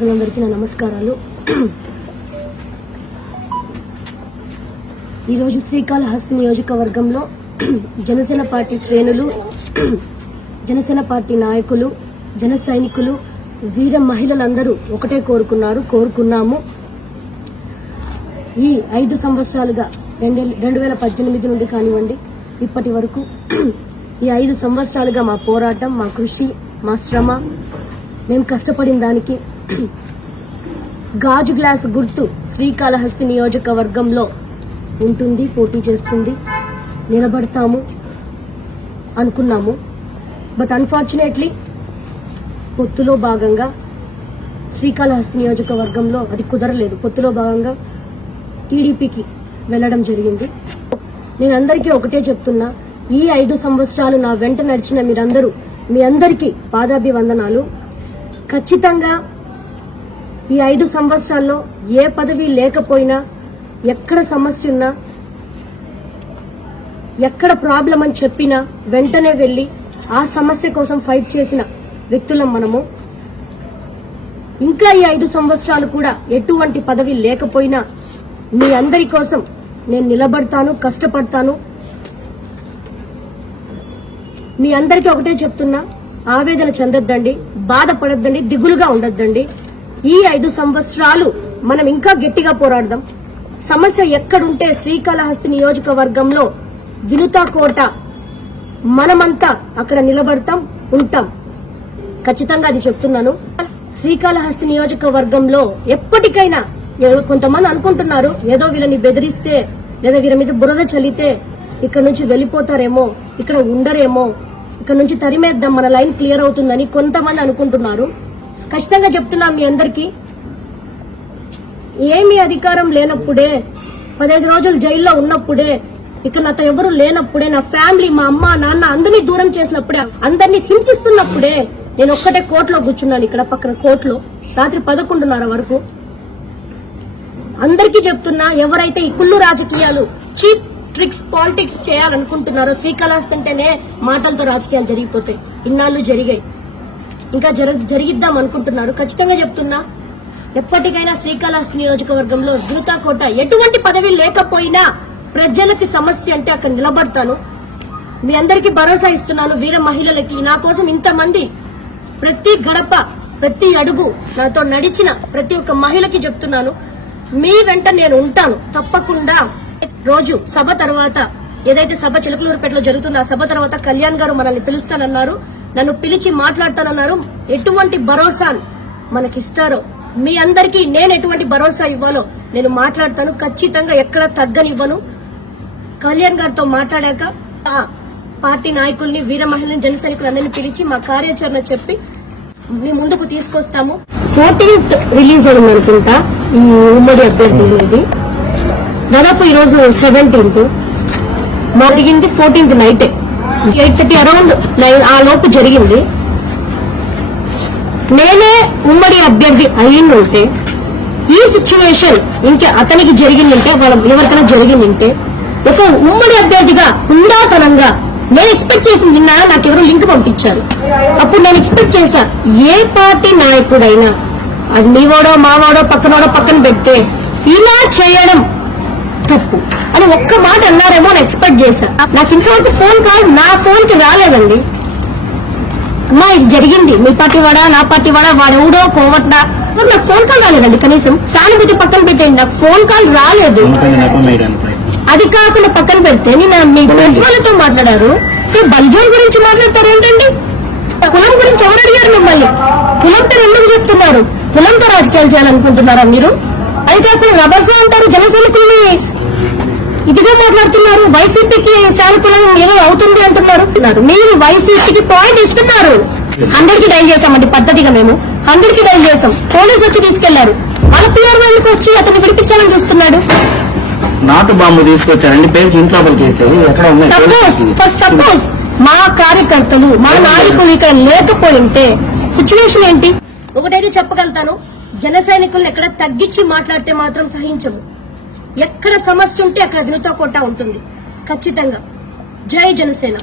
మిత్రులందరికీ నా నమస్కారాలు. ఈరోజు శ్రీకాళహస్తి నియోజకవర్గంలో జనసేన పార్టీ శ్రేణులు జనసేన పార్టీ నాయకులు జన సైనికులు వీర మహిళలందరూ ఒకటే కోరుకున్నారు కోరుకున్నాము. ఈ ఐదు సంవత్సరాలుగా రెండు రెండు వేల పద్దెనిమిది నుండి కానివ్వండి ఇప్పటి వరకు ఈ ఐదు సంవత్సరాలుగా మా పోరాటం మా కృషి మా శ్రమ మేము కష్టపడిన దానికి గాజు గ్లాస్ గుర్తు శ్రీకాళహస్తి నియోజకవర్గంలో ఉంటుంది పోటీ చేస్తుంది. నిలబడతాము అనుకున్నాము. బట్ అన్ఫార్చునేట్లీ పొత్తులో భాగంగా శ్రీకాళహస్తి నియోజకవర్గంలో అది కుదరలేదు. పొత్తులో భాగంగా టీడీపీకి వెళ్ళడం జరిగింది. నేను అందరికీ ఒకటే చెప్తున్నా ఈ ఐదు సంవత్సరాలు నా వెంట నడిచిన మీరందరూ మీ అందరికీ పాదాభివందనాలు. ఖచ్చితంగా ఈ ఐదు సంవత్సరాల్లో ఏ పదవి లేకపోయినా ఎక్కడ సమస్య ఉన్నా ఎక్కడ ప్రాబ్లం అని చెప్పినా వెంటనే వెళ్ళి ఆ సమస్య కోసం ఫైట్ చేసిన వ్యక్తులం మనము. ఇంకా ఈ ఐదు సంవత్సరాలు కూడా ఎటువంటి పదవి లేకపోయినా మీ అందరి కోసం నేను నిలబడతాను కష్టపడతాను. మీ అందరికీ ఒకటే చెప్తున్నా ఆవేదన చెందొద్దండి బాధపడొద్దండి దిగులుగా ఉండొద్దండి. ఈ ఐదు సంవత్సరాలు మనం ఇంకా గట్టిగా పోరాడదాం. సమస్య ఎక్కడుంటే శ్రీకాళహస్తి నియోజకవర్గంలో వినుతా కోట మనమంతా అక్కడ నిలబడతాం ఉంటాం. ఖచ్చితంగా అది చెప్తున్నాను. శ్రీకాళహస్తి నియోజకవర్గంలో ఎప్పటికైనా కొంతమంది అనుకుంటున్నారు ఏదో వీళ్ళని బెదిరిస్తే లేదా వీళ్ళ మీద బురద చల్లితే ఇక్కడ నుంచి వెళ్ళిపోతారేమో ఇక్కడ ఉండరేమో ఇక్కడ నుంచి తరిమేద్దాం మన లైన్ క్లియర్ అవుతుందని కొంతమంది అనుకుంటున్నారు. ఖచ్చితంగా చెప్తున్నాం మీ అందరికీ ఏమీ అధికారం లేనప్పుడే పదహైదు రోజులు జైల్లో ఉన్నప్పుడే ఇక్కడ నాతో ఎవరు లేనప్పుడే నా ఫ్యామిలీ మా అమ్మ నాన్న అందరినీ దూరం చేసినప్పుడే అందరినీ హింసిస్తున్నప్పుడే నేను ఒక్కటే కోర్టులో కూర్చున్నాను ఇక్కడ పక్కన కోర్టులో రాత్రి పదకొండున్నర వరకు. అందరికీ చెప్తున్నా ఎవరైతే ఈ కుళ్ళు రాజకీయాలు చీప్ ట్రిక్స్ పాలిటిక్స్ చేయాలనుకుంటున్నారో శ్రీకాళహస్తి అంటేనే మాటలతో రాజకీయాలు జరిగిపోతాయి. ఇన్నాళ్ళు జరిగాయి. ఇంకా జర జరిగిద్దాం అనుకుంటున్నారు. ఖచ్చితంగా చెప్తున్నా ఎప్పటికైనా శ్రీకాళహస్తి నియోజకవర్గంలో కోట ఎటువంటి పదవి లేకపోయినా ప్రజలకి సమస్య అంటే అక్కడ నిలబడతాను. మీ అందరికీ భరోసా ఇస్తున్నాను. వీర మహిళలకి నా కోసం ఇంతమంది ప్రతి గడప ప్రతి అడుగు నాతో నడిచిన ప్రతి ఒక్క మహిళకి చెప్తున్నాను. మీ వెంట నేను ఉంటాను. తప్పకుండా రోజు సభ తర్వాత ఏదైతే సభ చిలకలూరుపేటలో జరుగుతుందో ఆ సభ తర్వాత కళ్యాణ్ గారు మనల్ని పిలుస్తానన్నారు. నన్ను పిలిచి మాట్లాడతానన్నారు. ఎటువంటి భరోసా మనకిస్తారో? మీ అందరికీ నేను ఎటువంటి భరోసా ఇవ్వాలో నేను మాట్లాడతాను. ఖచ్చితంగా ఎక్కడ తగ్గనివ్వను. కళ్యాణ్ గారితో మాట్లాడాక ఆ పార్టీ నాయకుల్ని వీర మహిళని జన సైనికులందరినీ పిలిచి మా కార్యాచరణ చెప్పి మీ ముందుకు తీసుకొస్తాము. ఫోర్టీన్త్ రిలీజ్ అయింది అనుకుంటా ఈ ఉమ్మడి అభ్యర్థి అనేది దాదాపు ఈ రోజు సెవెంటీన్త్ జరిగింది ఫోర్టీన్త్ నైటే ఎయిట్ థర్టీ అరౌండ్ నైన్ ఆ లోపు జరిగింది. నేనే ఉమ్మడి అభ్యర్థి అయ్యిందంటే ఈ సిచ్యువేషన్ ఇంకా అతనికి జరిగిందంటే వాళ్ళ ఎవరికైనా జరిగిందంటే ఒక ఉమ్మడి అభ్యర్థిగా హుందాతనంగా నేను ఎక్స్పెక్ట్ చేసింది నిన్న నాకు ఎవరో లింక్ పంపించారు. అప్పుడు నేను ఎక్స్పెక్ట్ చేశా ఏ పార్టీ నాయకుడైనా అది మీవాడో మావాడో పక్కనోడో పక్కన పెడితే ఇలా చేయడం తప్పు. అని ఒక్క మాట అన్నారేమో అని ఎక్స్పెక్ట్ చేశా నాకు ఇంతవరకు ఫోన్ కాల్ నా ఫోన్కి రాలేదండి. అమ్మా ఇది జరిగింది. మీ పార్టీ వాడా నా పార్టీ వాడా వాడెవడో కోవట్డా నాకు ఫోన్ కాల్ రాలేదండి కనీసం. సానుభూతి పక్కన పెట్టేయండి. నాకు ఫోన్ కాల్ రాలేదు. అది కాకుండా పక్కన పెడితే నేను మీ ప్రెస్ వాళ్ళతో మాట్లాడారు. బలిజోన్ గురించి మాట్లాడతారు ఏంటండి? కులం గురించి ఎవరు అడిగారు మిమ్మల్ని? కులం పేరు ఎందుకు చెప్తున్నారు? కులంతో రాజకీయాలు చేయాలనుకుంటున్నారా మీరు? అది కాకుండా రభస అంటారు జన సైనికుల్ని. ఇదిగా మాట్లాడుతున్నారు వైసీపీకి సానుకూలం ఏదో అవుతుంది అంటున్నారు. మీరు వైసీపీకి పాయింట్ ఇస్తున్నారు. హండ్రెడ్కి డైల్ చేశామండి పద్ధతిగా మేము. హండ్రెడ్కి డైల్ చేశాం. పోలీసు వచ్చి తీసుకెళ్ళారు. వాళ్ళ పిఆర్ వాళ్ళకి వచ్చి అతను విడిపించాలని చూస్తున్నాడు. నాటు బాంబు తీసుకొచ్చారండి పేల్చి ఇంట్లో సపోజ్ ఫస్ట్ సపోజ్ మా కార్యకర్తలు మా నాయకులు ఇక్కడ లేకపోయింటే సిచ్యువేషన్ ఏంటి? ఒకటైతే చెప్పగలుగుతాను. జన సైనికులను ఎక్కడ తగ్గించి మాట్లాడితే మాత్రం సహించము. ఎక్కడ సమస్య ఉంటే అక్కడ వినుతా కొట్ట ఉంటుంది. ఖచ్చితంగా. జై జనసేన.